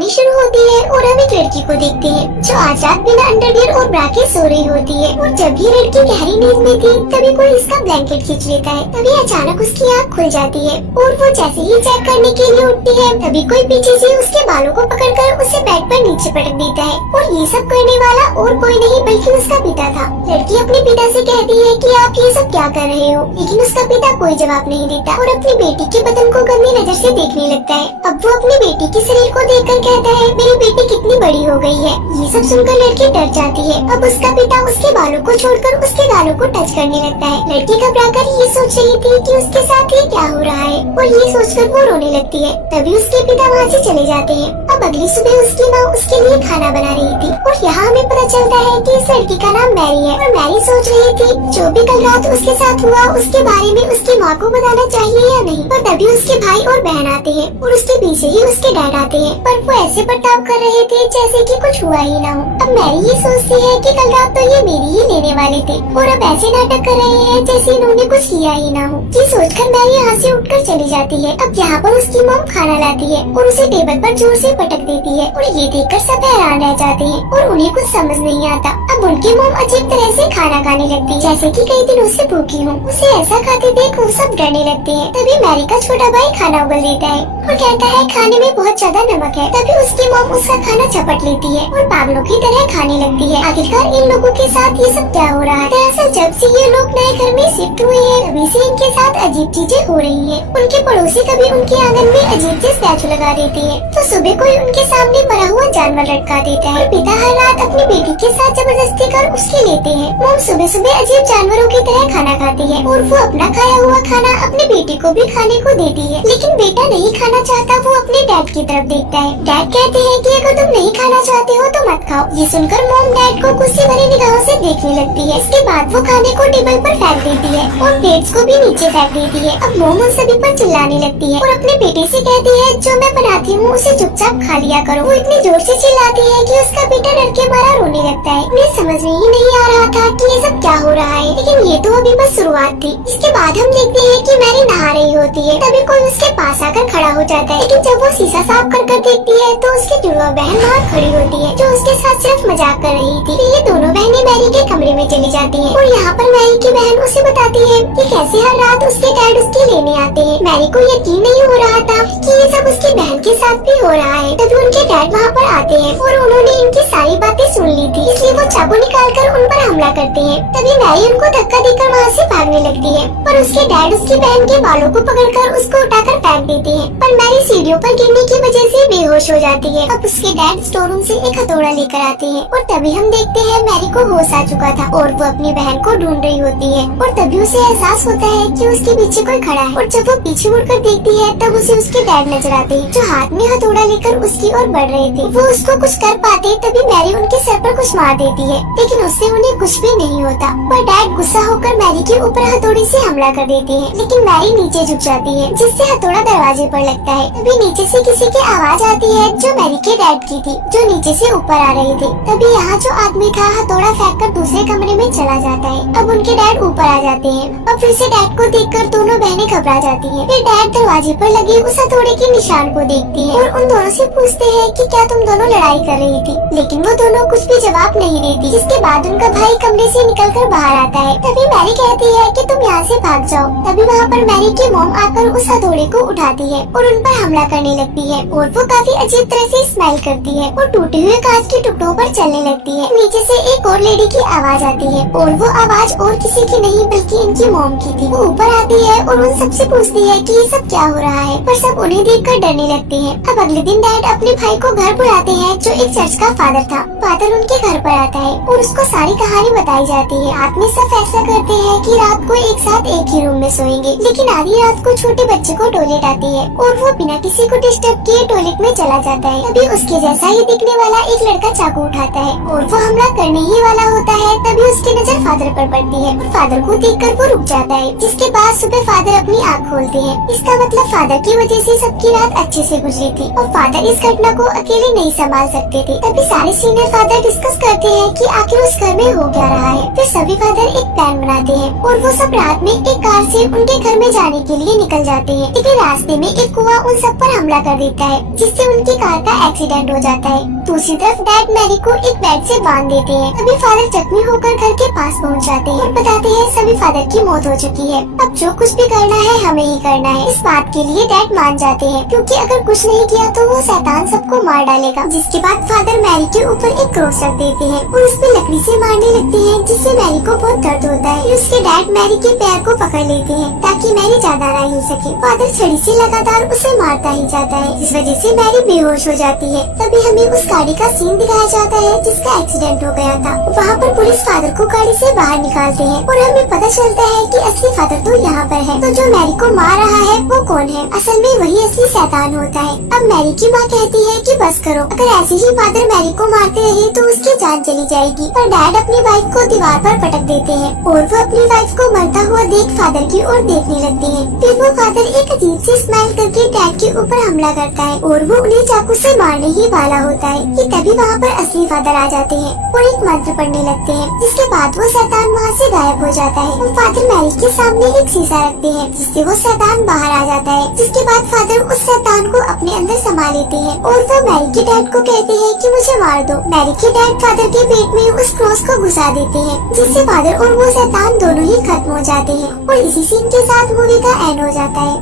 कहानी शुरू होती है और हम एक लड़की को देखते हैं जो आज रात बिना अंडरवियर और ब्रा के सो रही होती है। और जब ये लड़की गहरी नींद में थी तभी कोई इसका ब्लैंकेट खींच लेता है। तभी अचानक उसकी आँख खुल जाती है और वो जैसे ही चेक करने के लिए उठती है तभी कोई पीछे से उसके बालों को पकड़कर उसे बेड पर नीचे पटक देता है। और ये सब करने वाला और कोई नहीं बल्कि उसका पिता था। लड़की अपने पिता से कहती है कि आप ये सब क्या कर रहे हो, लेकिन उसका पिता कोई जवाब नहीं देता और अपनी बेटी के बदन को गंदी नजर से देखने लगता है। अब वो अपनी बेटी के शरीर को देखकर कहता है मेरी बेटी कितनी बड़ी हो गई है। ये सब सुनकर लड़की डर जाती है। अब उसका पिता उसके बालों को छोड़कर उसके गालों को टच करने लगता है। लड़की घबराकर ये सोच रही थी कि उसके साथ ये क्या हो रहा है और ये सोचकर वो रोने लगती है। तभी उसके पिता वहाँ से चले जाते हैं। अब अगली सुबह उसकी माँ उसके लिए खाना बना रही थी और यहाँ हमें पता चलता है कि इस लड़की का नाम मैरी है। और मैरी सोच रही थी जो भी कल रात उसके साथ हुआ उसके बारे में उसकी माँ को बताना चाहिए या नहीं। पर तभी उसके भाई और बहन आते हैं और उसके पीछे ही उसके डैड आते हैं, पर वो ऐसे बर्ताव कर रहे थे जैसे कि कुछ हुआ ही ना हो। अब मैरी ये सोचती है कि कल रात तो ये मेरी ही लेने वाले थे और अब ऐसे नाटक कर रहे हैं जैसे इन्होंने कुछ किया ही ना हो। ये सोचकर मैरी यहाँ से उठकर चली जाती है। अब यहाँ पर उसकी मॉम खाना लाती है और उसे टेबल पर जोर से पटक देती है और ये देखकर सब हैरान रह जाते हैं और उन्हें कुछ समझ नहीं आता। अब उनकी मॉम अजीब तरह से खाना खाने लगती है जैसे कि कई दिनों से भूखी हूँ। उसे ऐसा खाते देख वो सब डरने लगते हैं। तभी मैरी का छोटा भाई खाना उगल देता है और कहता है खाने में बहुत ज्यादा नमक है। तभी उसकी मॉम उसका खाना चपट लेती है और पागलों की तरह खाने लगती है। आखिरकार इन लोगों के साथ ये सब क्या हो रहा है। दरअसल जब से ये लोग नए घर में शिफ्ट हुए हैं तभी से इनके साथ अजीब चीजें हो रही है। उनके पड़ोसी कभी उनके आंगन में अजीब से स्टैचू लगा देती है तो सुबह कोई उनके सामने मरा हुआ जानवर लटका देता है। पिता हर रात अपनी बेटी के साथ जबरदस्ती कर उसके लेते हैं। मॉम सुबह सुबह अजीब जानवरों की तरह खाना खाती है और वो अपना खाया हुआ खाना अपनी बेटी को भी खाने को देती है, लेकिन बेटा नहीं खाना चाहता। वो अपने डैड की तरफ देखता है। डैड कहते हैं कि अगर तुम नहीं खाना चाहते हो तो मत खाओ। ये सुनकर मॉम डैड को गुस्से भरी निगाहों से देखने लगती है। इसके बाद वो खाने को टेबल पर फेंक देती है और प्लेट्स को भी नीचे फेंक देती है। अब मॉम उन सभी पर चिल्लाने लगती है और अपने बेटे से कहती है जो मैं बनाती हूँ उसे चुपचाप खा लिया करो। वो इतनी जोर से चिल्लाती है कि उसका बेटा डर के मारा रोने लगता है। उन्हें समझ में ही नहीं आ रहा था कि ये सब क्या हो रहा है, लेकिन ये तो अभी बस शुरुआत थी। इसके बाद हम देखते हैं कि मैरी नहा रही होती है। तभी कोई उसके पास आकर खड़ा हो जाता है, लेकिन जब वो शीशा साफ कर देखती है तो उसकी जुड़वा बहन वहाँ खड़ी होती है जो उसके साथ सिर्फ मजाक कर रही थी। ये दोनों बहनें मैरी के कमरे में चली जाती हैं और यहाँ पर मैरी की बहन उसे बताती है कि कैसे हर रात उसके डैड उसके लेने आते हैं। मैरी को यकीन नहीं हो रहा था कि ये सब उसकी बहन के साथ भी हो रहा है। तभी उनके डैड वहाँ पर आते हैं और उन्होंने इनकी सारी बातें सुन ली थी, इसलिए वो चाकू निकालकर उन पर हमला करते हैं। तभी मैरी उनको धक्का देकर वहाँ से भागने लगती है, पर उसके डैड उसकी बहन के बालों को पकड़कर उसको उठाकर फेंक देते हैं। पर मैरी सीढ़ियों पर गिरने की वजह से बेहोश हो जाती है। अब उसके डैड स्टोर रूम से एक हथौड़ा लेकर आते हैं और तभी हम देखते हैं मैरी को होश आ चुका था और वो अपनी बहन को ढूंढ रही होती है। और तभी उसे एहसास होता है कि उसके पीछे कोई खड़ा है और जब वो पीछे मुड़कर देखती है तब उसे उसके डैड नजर आते हैं जो हाथ में हथौड़ा लेकर उसकी ओर बढ़ रहे थे। वो उसको कुछ कर पाते तभी मैरी उनके सर पर कुछ मार देती है, लेकिन उससे उन्हें कुछ भी नहीं होता। पर डैड गुस्सा होकर मैरी के ऊपर हथौड़े से हमला कर देते हैं, लेकिन मैरी नीचे झुक जाती है जिससे हथौड़ा दरवाजे पर लगता है। तभी नीचे से किसी की आवाज आती है जो मैरी के डैड की थी जो नीचे से ऊपर आ रहे थे। तभी यहाँ जो आदमी था हथौड़ा फेंककर दूसरे कमरे में चला जाता है। अब उनके डैड ऊपर आ जाते हैं और फिर से डैड को देखकर दोनों बहनें घबरा जाती हैं। फिर डैड दरवाजे पर लगे उस हथौड़े के निशान को देखती है और उन दोनों से पूछते हैं कि क्या तुम दोनों लड़ाई कर रही थी, लेकिन वो दोनों कुछ भी जवाब नहीं देती। जिसके बाद उनका भाई कमरे से निकलकर बाहर आता है। तभी मैरी कहती है कि तुम यहाँ से भाग जाओ। तभी वहाँ पर मैरी की मॉम आकर उस हथौड़े को उठाती है और उन पर हमला करने लगती है और वो काफी अजीब तरह से स्माइल करती है और टूटे हुए कांच के टुकड़ों पर चलने लगती है। नीचे से एक और लेडी की आवाज आती है और वो आवाज और किसी की नहीं बल्कि इनकी मॉम की थी। वो ऊपर आती है और उन सबसे पूछती है कि ये सब क्या हो रहा है, पर सब उन्हें देखकर डरने लगते हैं। अब अगले दिन डैड अपने भाई को घर बुलाते हैं जो एक चर्च का फादर था। फादर उनके घर पर आता है और उसको सारी कहानी बताई जाती है। रात में सब फैसला करते हैं कि रात को एक साथ एक ही रूम में सोएंगे, लेकिन आधी रात को छोटे बच्चे को टॉयलेट आती है और वो बिना किसी को डिस्टर्ब किए टॉयलेट में चला जाता है। तभी उसके जैसा ही दिखने वाला एक लड़का चाकू उठाता है और वो हमला करने ही वाला होता है। तभी उसकी नजर फादर पर पड़ती है और फादर को देखकर वो रुक जाता है। जिसके बाद सुबह फादर अपनी आँख खोलते हैं। इसका मतलब फादर की वजह से सबकी रात अच्छे से गुजरी थी और फादर इस घटना को अकेले नहीं संभाल सकते थे। तभी सारे सीनियर फादर डिस्कस करते हैं कि आखिर उस घर में हो क्या रहा है। फिर सभी फादर एक प्लान बनाते हैं और वो सब रात में एक कार से उनके घर में जाने के लिए निकल जाते हैं, लेकिन रास्ते में एक कुआं उन सब पर हमला कर देता है जिससे उनके की कार का एक्सीडेंट हो जाता है। दूसरी तरफ डैड मैरी को एक बेड से बांध देते हैं। तभी फादर जख्मी होकर घर के पास पहुंच जाते हैं और बताते हैं सभी फादर की मौत हो चुकी है, अब जो कुछ भी करना है हमें ही करना है। इस बात के लिए डैड मान जाते हैं, क्योंकि अगर कुछ नहीं किया तो वो शैतान सबको मार डालेगा। जिसके बाद फादर मैरी के ऊपर एक क्रॉस रख देते हैं और उसमें लकड़ी से मारने लगते हैं, जिससे मैरी को बहुत दर्द होता है। फिर उसके डैड मैरी के पैर को पकड़ लेते हैं ताकि मैरी ज्यादा ना हिल सके। फादर छड़ी से लगातार उसे मारता ही जाता है, इस वजह से मैरी बेहोश हो जाती है। तभी हमें उस गाड़ी का सीन दिखाया जाता है जिसका एक्सीडेंट हो गया था। वहाँ पर पुलिस फादर को गाड़ी से बाहर निकालते हैं और हमें पता चलता है कि असली फादर तो यहाँ पर है। तो जो मैरी को मार रहा है वो कौन है? असल में वही असली शैतान होता है। अब मैरी की माँ कहती है कि बस करो, अगर ऐसे ही फादर मैरी को मारते रहे तो उसकी जान चली जाएगी। पर डैड अपनी वाइफ को दीवार पर पटक देते हैं और वो अपनी वाइफ को मरता हुआ देख फादर की ओर देखने लगते हैं। फिर वो फादर एक अजीब सी स्माइल करके डैड के ऊपर हमला करता है और वो उन्हें चाकू से मारने ही वाला होता है कि तभी वहाँ पर असली फादर आ जाते हैं और एक मंत्र पढ़ने लगते हैं। जिसके बाद वो शैतान वहाँ से गायब हो जाता है। वो फादर मैरी के सामने एक शीशा रखते हैं जिससे वो शैतान बाहर आ जाता है। जिसके बाद फादर उस शैतान को अपने अंदर समा लेते हैं और वो मैरी के डैड को कहते हैं कि मुझे मार दो। मैरी के डैड फादर के पेट में उस क्रॉस को घुसा देते हैं, जिससे फादर और वो शैतान दोनों ही खत्म हो जाते हैं और इसी सीन के साथ मूवी का एंड हो जाता है।